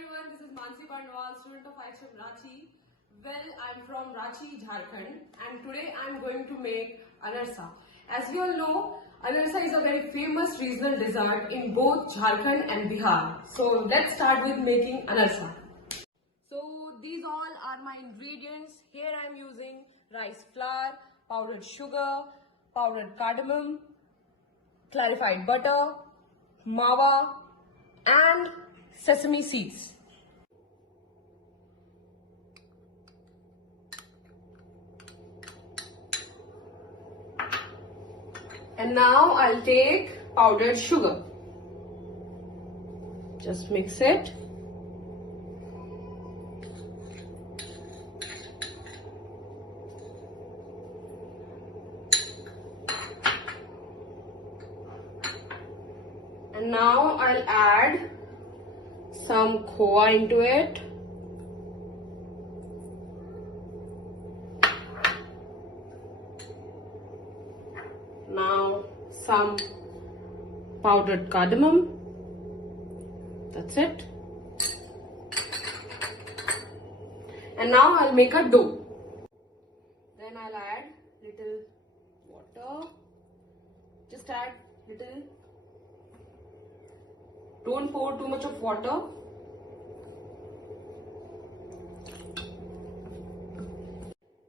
everyone, this is Ms.MANSI Barnwal, student of IHM Ranchi. Well, I'm from Ranchi, Jharkhand, and today I'm going to make ANARSA. As we all know, ANARSA is a very famous regional dessert in both Jharkhand and Bihar. So let's start with making ANARSA. So these all are my ingredients. Here I'm using rice flour, powdered sugar, powdered cardamom, clarified butter, mawa, and sesame seeds. And now I'll take powdered sugar. Just mix it. And now I'll add some khoa into it. Now some powdered cardamom. That's it. And now I'll make a dough. Then I'll add little water. Just add little. Don't pour too much of water.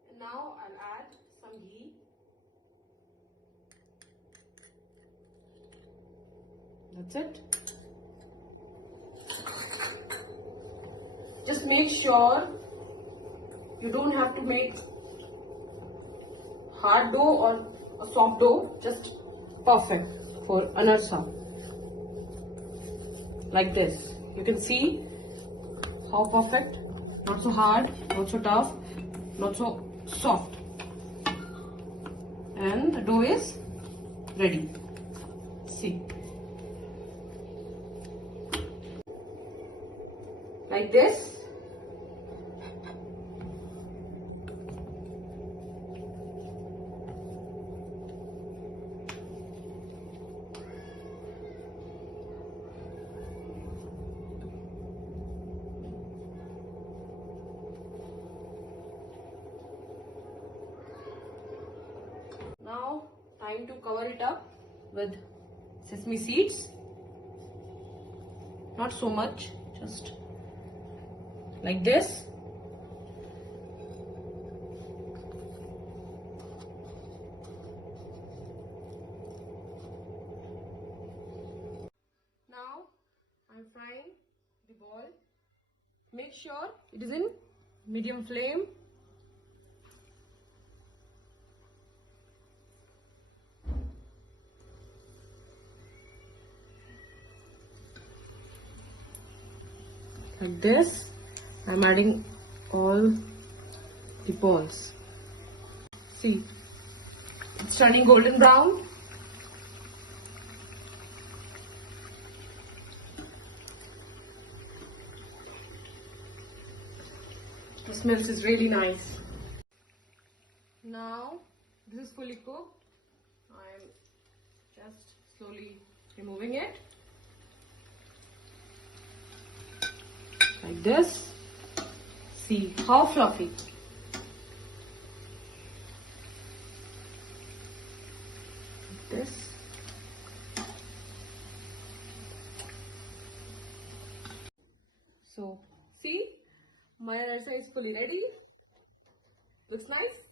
And now I'll add some ghee. That's it. Just make sure you don't have to make hard dough or a soft dough, just perfect for ANARSA. Like this. You can see how perfect, not so hard, not so tough, not so soft. And the dough is ready. See. Like this. Now, time to cover it up with sesame seeds. Not so much, just like this. Now, I'm frying the ball. Make sure it is in medium flame. Like this. I'm adding all the balls. See, it's turning golden brown. The smells is really nice. Now this is fully cooked. I'm just slowly removing it. Like this. See how fluffy. Like this. So, see, my ANARSA is fully ready. Looks nice.